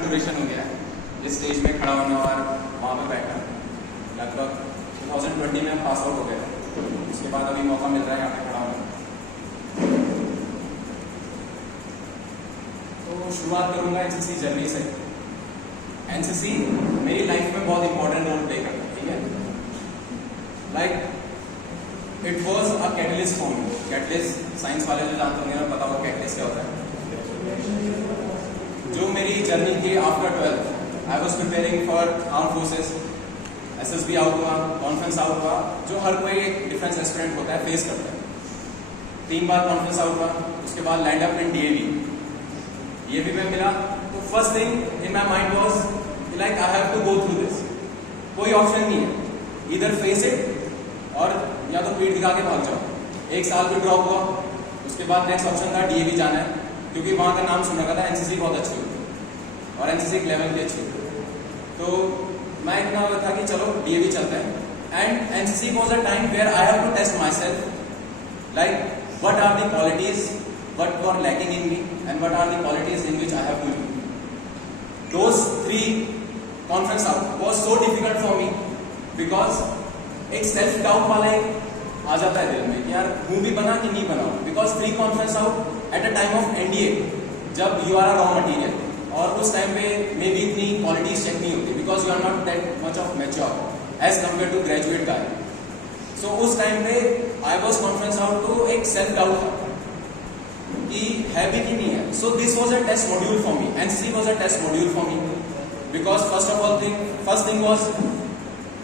Duration हो गया है इस स्टेज में खड़ा होना और वहाँ पे बैठना। लगभग 2020 में हम पास आउट हो गए थे, उसके बाद अभी मौका मिल रहा है यहाँ पे खड़ा होना। तो शुरुआत करूँगा एनसीसी जर्नी से। एनसीसी मेरी लाइफ में बहुत इंपॉर्टेंट रोल प्ले करता है, ठीक है। Like it was a catalyst for me. Catalyst science वाले जो जानते होंगे ना, पता होगा कैटलिस्ट क्या होता है। जो मेरी जर्नी की after 12th I was preparing for arm forces. SSB out हुआ, कॉन्फ्रेंस आउट हुआ, जो हर कोई एक डिफेंस एस्पिरेंट होता है फेस करता है। 3 बार कॉन्फ्रेंस आउट हुआ, उसके बाद लैंड अप इन DAV में मिला। तो first thing in my mind was like I have to go through this. कोई ऑप्शन नहीं है, इधर फेस इट और या तो पीठ दिखा के भाग जाओ। 1 साल भी ड्रॉप हुआ, उसके बाद नेक्स्ट ऑप्शन था DAV जाना है, क्योंकि वहाँ का नाम सुन रखा था, NCC बहुत अच्छी होती है और NCC लेवल की अच्छी होती है। तो मैं इतना था कि चलो DAV चलते हैं। And NCC was a time where I have to test myself, like what are the qualities what were lacking in me and what are the qualities in which I have to do. Those 3 conference out was so difficult for me because एक self doubt वाला एक आ जाता है दिल में कि यार हूँ भी बना कि नहीं बना। Because 3 conference out at a time of NDA, जब you are a raw material, और उस टाइम पे मे भी इतनी क्वालिटीज चेक नहीं होती because you are not that much of mature age compare to graduate guy. So उस टाइम पे आई वॉज कॉन्फ्रेंस आउट, तो एक सेल्फ डाउट था कि है भी कि नहीं है। So this was a test module for me. NCC was a test module for me because first thing was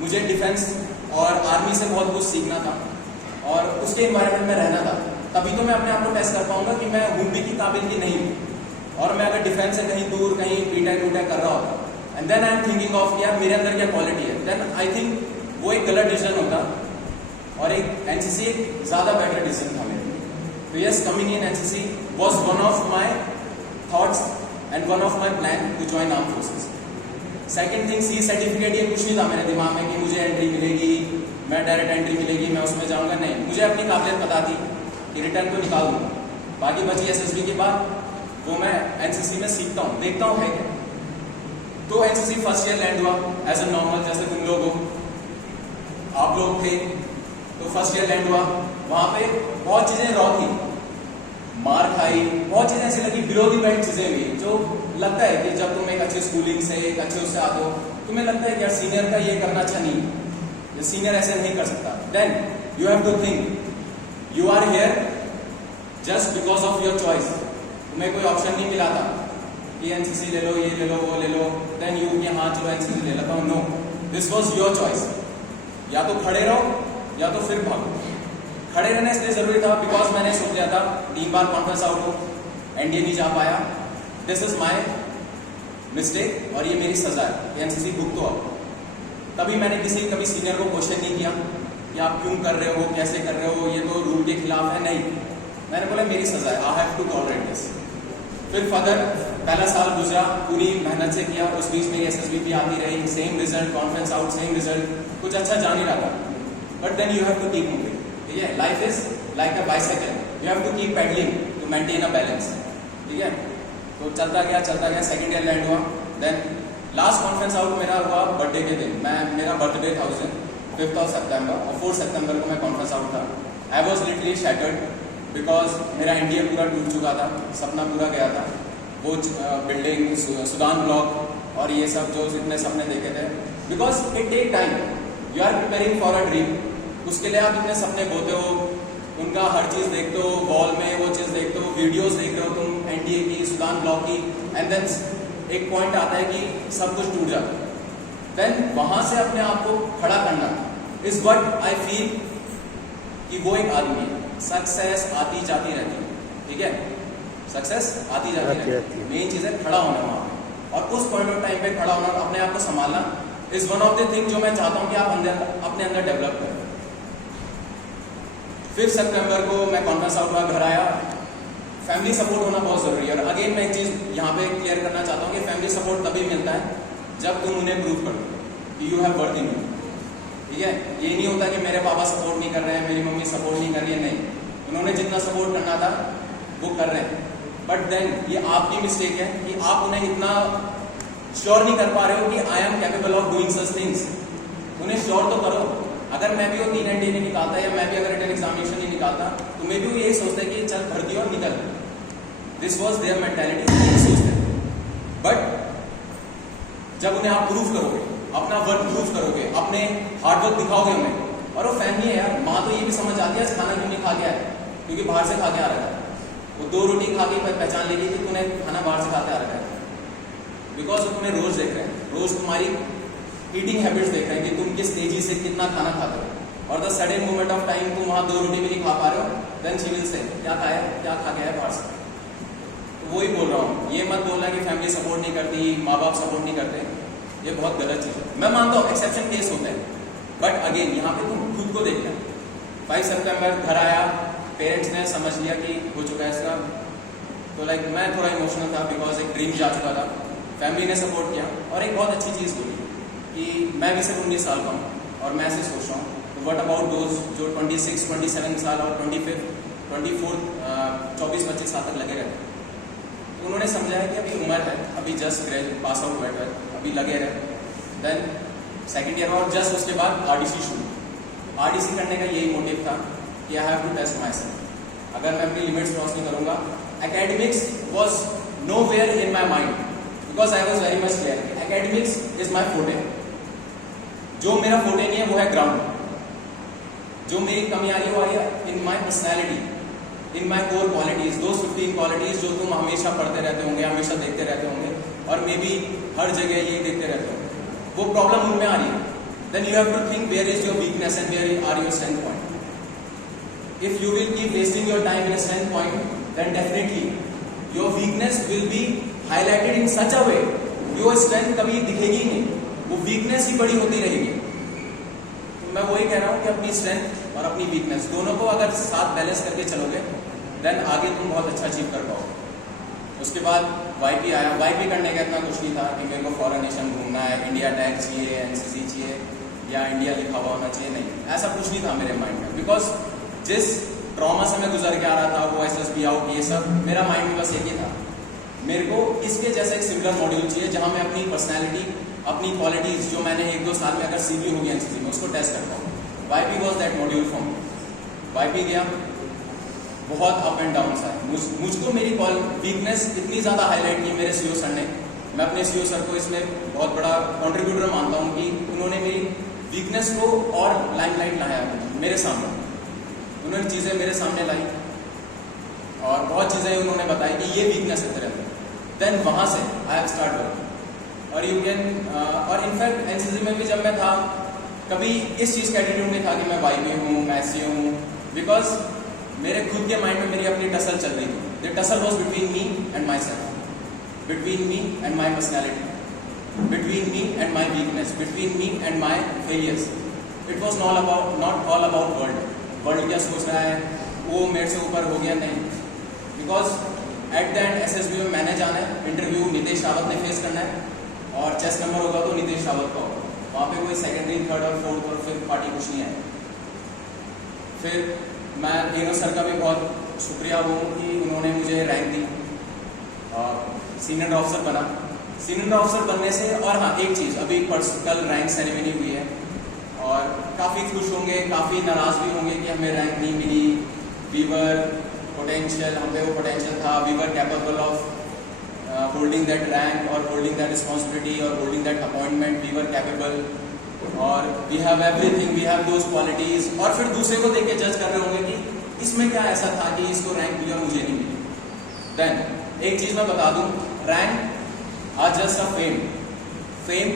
मुझे डिफेंस और आर्मी से बहुत कुछ सीखना था और उसके इन्वायरमेंट में रहना था। तभी तो मैं अपने आप को टेस्ट कर पाऊंगा कि मैं हूँ भी की काबिल की नहीं हूँ। और मैं अगर डिफेंस से कहीं दूर कहीं बीटेक कर रहा होता and then I am thinking of यार मेरे अंदर क्या क्वालिटी है, देन आई थिंक वो एक गलत डिसीजन होता और एक NCC एक ज़्यादा बेटर डिसीजन था मेरे लिए। तो yes, coming in NCC was one of my thoughts and one of my plan to join arm forces. Second thing, C certificate, ये कुछ नहीं था मेरे दिमाग में कि मुझे एंट्री मिलेगी, मैं डायरेक्ट एंट्री मिलेगी, मैं उसमें जाऊंगा। नहीं, मुझे अपनी काबिलियत पता थी कि रिटर्न तो निकाल दूंगा। बाकी बची SSB की बात, वो मैं NCC में सीखता हूँ, देखता हूँ है क्या। तो NCC फर्स्ट ईयर लैंड हुआ एज ए नॉर्मल, जैसे तुम लोग हो, आप लोग थे। तो फर्स्ट ईयर लैंड हुआ, वहाँ पे बहुत चीज़ें रॉ थी, मार खाई, बहुत चीज़ें ऐसी लगी, बिलो दी बेल्ट चीज़ें हुई, जो लगता है कि जब तुम एक अच्छी स्कूलिंग से एक अच्छे उससे आते हो, तुम्हें लगता है कि यार सीनियर का ये करना अच्छा नहीं, ये सीनियर ऐसे नहीं कर सकता। Then you have to think you are here just because of your choice. तुम्हें कोई ऑप्शन नहीं मिला था कि NCC ले लो, ये ले लो, वो ले लो, देन यू कि हाँ चलो NCC ले लेता हूँ। No, this was your choice. या तो खड़े रहो या तो फिर भागो। खड़े रहना इसलिए जरूरी था बिकॉज मैंने सोच लिया था 3 बार कॉन्फ्रेंस आउट हो, NDA नहीं जा पाया, दिस इज माई मिस्टेक और ये मेरी सजा है, NCC बुक तो अब। तभी मैंने कभी सीनियर को क्वेश्चन नहीं किया कि आप क्यों कर रहे हो, कैसे कर रहे हो, ये तो रूल के खिलाफ है। नहीं, मैंने बोला मेरी सजा है, I have to tolerate this. फिर फर्दर पहला साल गुजरा, पूरी मेहनत से किया, उस बीच मेरी SSB भी आती रही, same result, conference out same result, कुछ अच्छा जा नहीं रहा था। But then you have to keep moving, ठीक है। Life is like a bicycle, you have to keep pedalling to maintain a balance, ठीक है। तो चलता गया, सेकेंड ईयर लैंड हुआ। देन लास्ट कॉन्फ्रेंस आउट मेरा हुआ बर्थडे के दिन। मेरा बर्थडे था उस दिन, 5th of September, और 4 सितंबर को मैं कॉन्फ्रेंस आउट था। I was literally shattered because मेरा NDA पूरा टूट चुका था, सपना पूरा गया था। वो बिल्डिंग, सुदान ब्लॉक और ये सब जो जितने सपने देखे थे, because it take time, you are preparing for a dream. उसके लिए आप इतने सपने बोते हो, उनका हर चीज़ देखते हो, वॉल में वो चीज़ देखते हो, वीडियोस देख रहे हो तुम NDA की, सुदान ब्लॉक की, एंड देन एक पॉइंट आता है कि सब कुछ टूट जाता है। देन वहाँ से अपने आप को खड़ा करना इज व्हाट आई फील कि वो एक आदमी है। सक्सेस आती जाती रहती है, ठीक है, सक्सेस आती जाती रहती है। मेन चीज़ है खड़ा होना वहाँ पे, और उस पॉइंट ऑफ टाइम पे खड़ा होना, अपने आप को संभालना is one of the thing जो मैं चाहता हूँ कि आप अपने अंदर डेवलप करें। 5 सितंबर को मैं कॉन्फ्रेंस आउट हुआ, घर आया। फैमिली सपोर्ट होना बहुत ज़रूरी है। और अगेन मैं एक चीज़ यहाँ पे क्लियर करना चाहता हूँ कि फैमिली सपोर्ट तभी मिलता है जब तुम उन्हें प्रूव करो कि you have worth in you, ठीक है। ये नहीं होता कि मेरे पापा सपोर्ट नहीं कर रहे हैं, मेरी मम्मी सपोर्ट नहीं कर रही है, नहीं, उन्होंने जितना सपोर्ट करना था वो कर रहे हैं। बट देन ये आपकी मिस्टेक है कि आप उन्हें इतना श्योर नहीं कर पा रहे हो कि I am capable of doing such things, उन्हें श्योर तो करो। अगर मैं भी वो 3 NDA नहीं निकालता या मैं भी अगर रिटन एग्जामिनेशन नहीं निकालता तो मैं भी वो यही सोचता है कि चल भर्ती और निकल। दिस वॉज देयर मेंटालिटी, यही सोचते। बट जब उन्हें आप प्रूफ करोगे, अपना वर्क प्रूफ करोगे, अपने हार्डवर्क दिखाओगे उन्हें, और वो फैमिली है यार, माँ तो ये भी समझ आती है खाना क्यों नहीं खा गया है, क्योंकि बाहर से खा के आ रहा है। वो 2 रोटी खा के पहचान लेगी कि तूने खाना बाहर से खाते आ रहा है, बिकॉज वो तुम्हें रोज देख रहे हैं, रोज तुम्हारी ईटिंग हैबिट्स देख रहे हैं कि तुम किस तेजी से कितना खाना खाते हो। और the sudden moment of time तुम वहां 2 रोटी भी नहीं खा पा रहे हो, देन शी विल से क्या खाया, क्या खा गया है बाहर से। तो वही बोल रहा हूँ, ये मत बोलना कि फैमिली सपोर्ट नहीं करती, माँ बाप सपोर्ट नहीं करते, ये बहुत गलत चीज है। मैं मानता हूँ एक्सेप्शन केस होते हैं, बट अगेन यहाँ पे तुम खुद को देखना। 5 सितंबर घर आया, पेरेंट्स ने समझ लिया कि हो चुका है इसका, तो लाइक मैं थोड़ा इमोशनल था बिकॉज एक ड्रीम जा चुका था। फैमिली ने सपोर्ट किया और एक बहुत अच्छी चीज़ बोली कि मैं भी सिर्फ 19 साल का हूँ और मैं ऐसे सोच रहा हूँ, तो व्हाट अबाउट दोज जो 26, 27 साल और 25, 24, 24-25 साल तक लगे रहते हैं। तो उन्होंने समझाया कि अभी उम्र है, अभी जस्ट ग्रेजुएट पास आउट हुआ है, अभी लगे रहे। देन सेकेंड ईयर और जस्ट उसके बाद RDC शुरू। RDC करने का यही मोटिव था कि I have to test myself. अगर मैं अपनी लिमिट्स क्रॉस नहीं करूँगा, academics was nowhere in my mind because I was very much clear academics is my forte. जो मेरा फोटे नहीं है वो है ग्राउंड। जो मेरी कमी आ रही है वो आ रही है in my personality, in my core qualities, दो 15 क्वालिटीज जो तुम हमेशा पढ़ते रहते होंगे, हमेशा देखते रहते होंगे और मे बी हर जगह यही देखते रहते होंगे, वो प्रॉब्लम उनमें आ रही है। Then you have to think where is your weakness and where are your strength point. If you will keep wasting your time in strength point, then definitely your weakness will be highlighted in such a way, your strength कभी दिखेगी ही नहीं, वो weakness ही बड़ी होती रहेगी। तो मैं वही कह रहा हूँ कि अपनी स्ट्रेंथ और अपनी वीकनेस दोनों को अगर साथ बैलेंस करके चलोगे, देन आगे तुम बहुत अच्छा अचीव कर पाओगे। उसके बाद YP आया। YP करने का इतना कुछ नहीं था कि मेरे को फॉरेन नेशन घूमना है, इंडिया टैग चाहिए, NCC चाहिए या इंडिया लिखा हुआ होना चाहिए, नहीं, ऐसा कुछ नहीं था मेरे माइंड में। बिकॉज जिस ट्रॉमा से मैं गुजर के आ रहा था, वो SSB आउट, ये सब मेरा माइंड में बस एक ही था, मेरे को इसके जैसा एक सिमिलर मॉड्यूल चाहिए जहाँ मैं अपनी पर्सनैलिटी, अपनी क्वालिटीज जो मैंने 1-2 साल में अगर सीखी होगी NCC में, उसको टेस्ट करता हूँ। YP was that module for me. YP गया, बहुत अप एंड डाउन आए। मुझको मेरी वीकनेस इतनी ज़्यादा हाईलाइट की मेरे CEO सर ने। मैं अपने CEO सर को इसमें बहुत बड़ा कंट्रीब्यूटर मानता हूँ कि उन्होंने मेरी वीकनेस को और लाइमलाइट लाया मेरे सामने। उन्होंने चीज़ें मेरे सामने लाई और बहुत चीज़ें उन्होंने बताई कि ये वीकनेस है तेरे अंदर। देन वहाँ से आई हैव स्टार्ट वर्किंग। और यू कैन और इनफैक्ट NCC में भी जब मैं था, कभी इस चीज़ का एटीट्यूड नहीं था कि मैं YP हूँ, मैं SC हूँ, बिकॉज मेरे खुद के माइंड में मेरी अपनी टसल चल रही थी। The tussle was between me and my self, between me and my personality, between me and my weakness, between me and my failures. It was not all about world. World क्या सोच रहा है, वो मेरे से ऊपर हो गया, नहीं। Because at the end SSB में मैंने जाना है, इंटरव्यू नीतीश रावत ने फेस करना है और चेस्ट नंबर होगा तो नीतीश रावत का होगा। वहाँ पे कोई सेकेंडरी, थर्ड और फोर्थ और फिफ्थ पार्टी कुछ नहीं है। फिर मैं DNO सर का भी बहुत शुक्रिया हूँ कि उन्होंने मुझे रैंक दी और सीनियर ऑफिसर बना। सीनियर ऑफिसर बनने से, और हाँ एक चीज़, अभी कल रैंक सेरेमनी हुई है और काफ़ी खुश होंगे, काफ़ी नाराज़ भी होंगे कि हमें रैंक नहीं मिली। वी वर पोटेंशियल, हम पे वो पोटेंशियल था, we were capable of holding that rank और होल्डिंग दैट रिस्पॉन्सिबिलिटी और holding that appointment, we were capable और we have everything, we have those qualities. और फिर दूसरे को देख के जज कर रहे होंगे कि इसमें क्या ऐसा था कि इसको रैंक मिली और मुझे नहीं मिली। देन एक चीज मैं बता दूं, rank are just a fame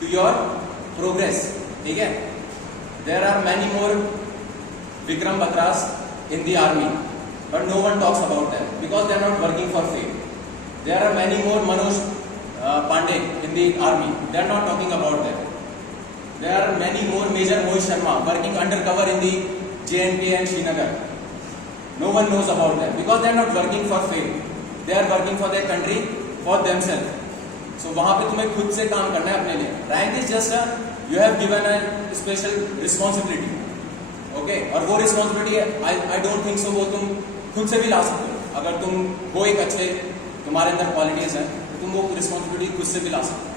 to your progress, ठीक है। There are many more Vikram Batras in the army, but no one talks about them because they are not working for fame. There are many more Manoj Pandey in the army, they are not talking about that. There are many more Major Mohit Sharma working undercover in the J&K and Srinagar. No one knows about them because they are not working for fame. They are working for their country, for themselves. So वहाँ पे तुम्हें खुद से काम करना है अपने लिए. Rank is just a, you have given a special responsibility. Okay? और वो responsibility I don't think so वो तुम खुद से भी ला सकते हो। अगर तुम हो एक अच्छे, तुम्हारे अंदर क्वालिटीज हैं, तो तुम वो रिस्पॉन्सिबिलिटी खुद से भी ला सकते हो।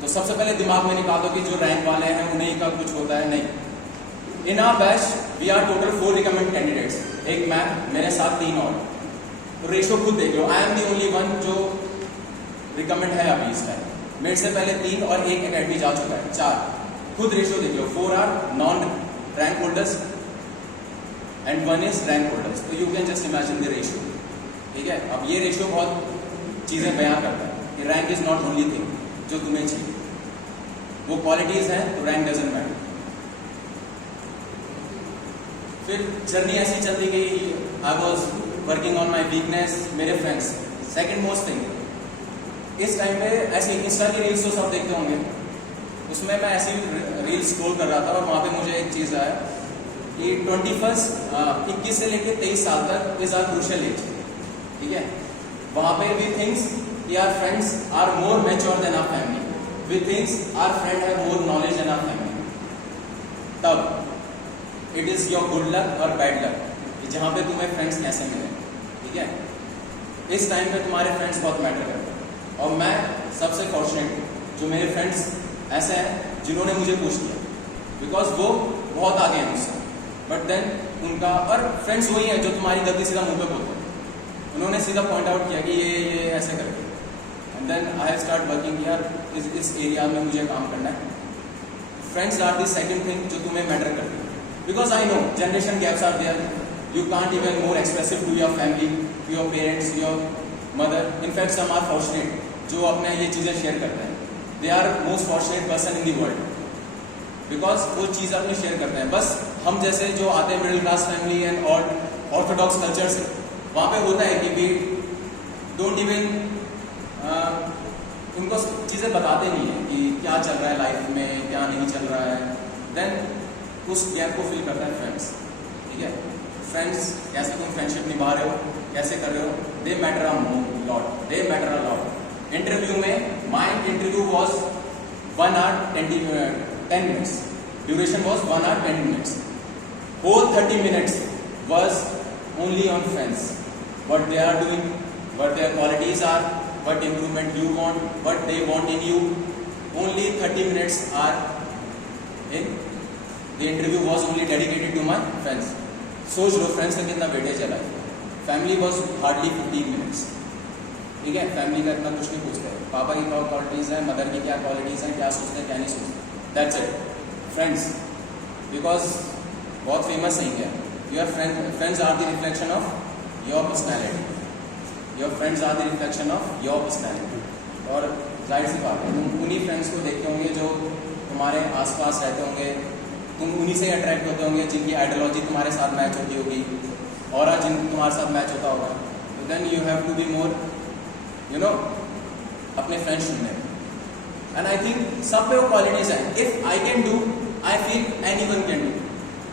तो सबसे पहले दिमाग में निकाल दो कि जो रैंक वाले हैं उन्हीं का कुछ होता है, नहीं। In our batch we are total 4 recommend candidates, एक मैं, मेरे साथ 3 और। तो रेशो खुद देख लो, I am the only one जो रिकमेंड है अभी इस टाइम। मेरे से पहले 3 और 1 अकेडमी जा चुका है, 4। खुद रेशो देख लो, 4 are non rank holders and 1 is rank holders. तो you can just imagine the ratio, ठीक है। अब ये रेशो बहुत चीजें बयां करता है कि rank is not only thing जो तुम्हें चाहिए, वो क्वालिटीज हैं, तो रैंक डजंट मैटर। फिर जर्नी ऐसी चलती गई, I was working on my weakness, मेरे फ्रेंड्स। सेकेंड मोस्ट थिंग, इस टाइम पे ऐसे इंस्टा की रील्स तो सब देखते होंगे, उसमें मैं ऐसी रील्स स्क्रॉल कर रहा था और वहाँ पे मुझे एक चीज़ आया कि 21 से लेकर 23 साल तक इज आर क्रूशियल एज, ठीक है। वहाँ पे वी थिंक्स कि our friends are more mature than our family, we thinks our friend have more knowledge than our family. तब it is your good luck और बैड लक कि जहाँ पे तुम्हें फ्रेंड्स कैसे मिले, ठीक है। इस टाइम पे तुम्हारे फ्रेंड्स बहुत मैटर करते हैं, और मैं सबसे फॉर्चुनेट जो मेरे फ्रेंड्स ऐसे हैं जिन्होंने मुझे पुश किया, बिकॉज वो बहुत आगे हैं मुझसे। बट देन उनका, और फ्रेंड्स वही हैं जो तुम्हारी गलती सीधा मुंह पे बोलते हैं, उन्होंने सीधा पॉइंट आउट किया कि ये ऐसे करके, and then I have start working, यार इस एरिया में मुझे काम करना है। Friends are the second thing जो तुम्हें मैटर करती है, because I know generation gaps are there, you can't even more expressive to your family, to your parents, your mother. In fact some are fortunate जो अपने ये चीज़ें शेयर करते हैं, they are most fortunate person in the world, because वो चीज़ अपने share करते हैं। बस हम जैसे जो आते हैं middle class family and Orthodox culture से, वहाँ पे होता है कि वी डोंट इवन उनको चीज़ें बताते नहीं है कि क्या चल रहा है लाइफ में, क्या नहीं चल रहा है। देन उस गैप को फिल करता है फ्रेंड्स, ठीक है। फ्रेंड्स कैसे तुम फ्रेंडशिप निभा रहे हो, कैसे कर रहे हो, दे matter a lot, they matter a lot. Interview में my interview was 1 hour 10 minutes, duration was 1 hour 10 minutes, whole 30 minutes was only on friends, what they are doing, what their qualities are, what improvement you want, what they want in you. Only 30 minutes are in the interview was only dedicated to my friends. सोच लो friends का कितना weightage है life. Family was hardly 15 minutes, ठीक है। Family का इतना कुछ नहीं पूछते, पापा की क्या क्वालिटीज़ हैं, मदर की क्या क्वालिटीज़ हैं, क्या सोचते हैं क्या नहीं सोचते, दैट्स इट। फ्रेंड्स, बिकॉज बहुत फेमस नहीं है, your friends are the reflection of your personality, your friends are the reflection of your personality. और जाहिर सी बात है, तुम उन्हीं फ्रेंड्स को देखते होंगे जो तुम्हारे आसपास रहते होंगे, तुम उन्हीं से अट्रैक्ट होते होंगे जिनकी आइडियोलॉजी तुम्हारे साथ मैच होती होगी, और जिन तुम्हारे साथ मैच होता होगा। तो then you have to be more अपने फ्रेंड्स चुनने। एंड आई थिंक सब पे वो क्वालिटीज हैं, if I can do, I feel anyone can do,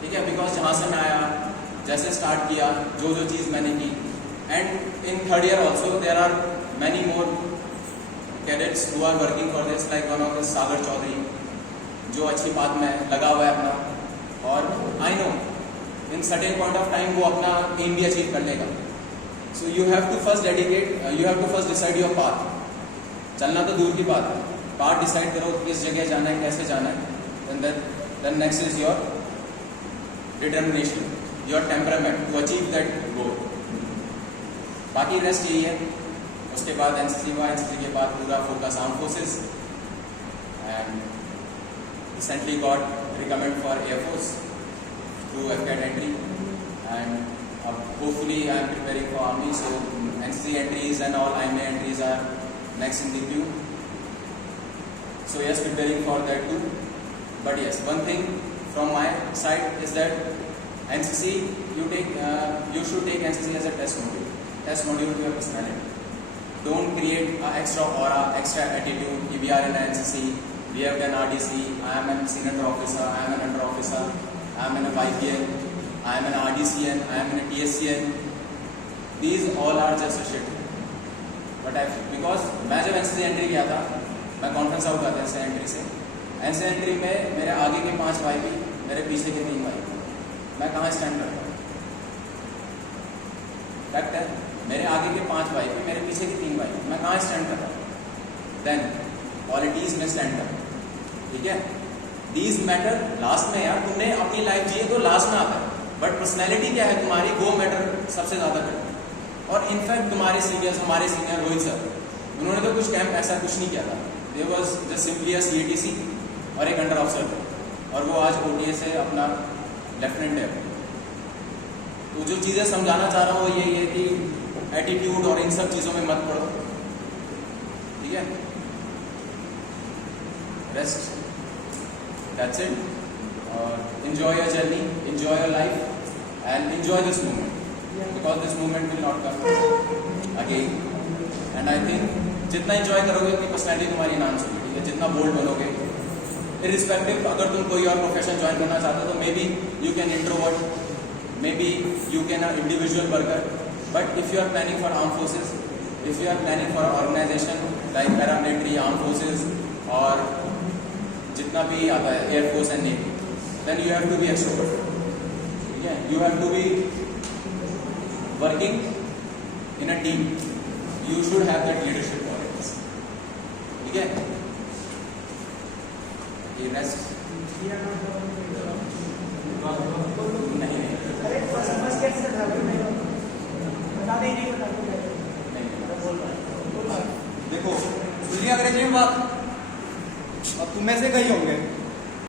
ठीक है। बिकॉज जहाँ से मैं आया, जैसे स्टार्ट किया, जो जो चीज़ मैंने की, and in third year also there are many more cadets who are working for this, like one of this Sagar Chaudhary, जो अच्छी बात में लगा हुआ है अपना, और I know in certain point of time वो अपना एम भी अचीव कर लेगा। So you have to first dedicate, you have to first decide your path. चलना तो दूर की बात है, पाथ डिसाइड करो किस जगह जाना है, कैसे जाना है, then next is your determination, your temperament to achieve that goal. बाकी रेस्ट यही है। उसके बाद एनसीसी हुआ, एनसीसी के बाद पूरा focus arm forces, and recently got recommend for air force through FCAT entry, and hopefully I am preparing for army, so NCC entries and all IMA entries are next in the queue. So yes, preparing for that too. But yes, one thing from my side is that NCC, you should take NCC as a test module to your personality. Don't create an extra aura, extra attitude. We are in NCC, we have done RDC, I am a senior officer, I am an under officer, I am in a YPN, I am an RDCN, I am in a TSCN. These all are just a shit. But because मैं जब NCC entry किया था, मैं conference out आता है entry से, NCC entry में मेरे आगे के 5 YP, मेरे पीछे के 3 YP, मैं कहाँ स्टैंड करता हूँ? फैक्ट है, मेरे आगे के 5 वाइफ है, मेरे पीछे की 3 वाइफ है, मैं कहाँ स्टैंड कर रहा हूँ? देन क्वालिटीज में स्टैंड कर, ठीक है। दीज मैटर लास्ट में यार, तुमने अपनी लाइफ जी तो लास्ट में आता है, बट पर्सनैलिटी क्या है तुम्हारी, वो मैटर सबसे ज़्यादा करती है। और इनफैक्ट तुम्हारे सीनियर्स, हमारे सीनियर रोहित सर, उन्होंने तो कुछ कैंप ऐसा कुछ नहीं किया था, they was just simply a CATC और एक अंडर ऑफिसर थे, और वो आज OTA से अपना लेफ्टिनेंट है। तो जो चीज़ें समझाना चाह रहा हूँ वो यही है कि एटीट्यूड और इन सब चीज़ों में मत पड़ो, ठीक है। रेस्ट, दैट्स इट, और enjoy your journey, enjoy your life and enjoy this moment, because this moment will not come again, and I think जितना enjoy करोगे उतनी पर्सनैलिटी तुम्हारी एनहांस होगी, ठीक है। जितना बोल्ड बनोगे, इरिस्पेक्टिव अगर तुम कोई और प्रोफेशन ज्वाइन करना चाहते हो तो may be you can introvert, may be you can individual worker, but if you are planning for arm forces, if you are planning for organisation like paramilitary, arm forces और जितना भी आता है air force and navy, then you have to be extrovert, okay? You have to be working in a team, you should have that leadership qualities, okay? Okay, rest नहीं देखो सुनिए अंग्रेजी में बात, अब तुम में से कई होंगे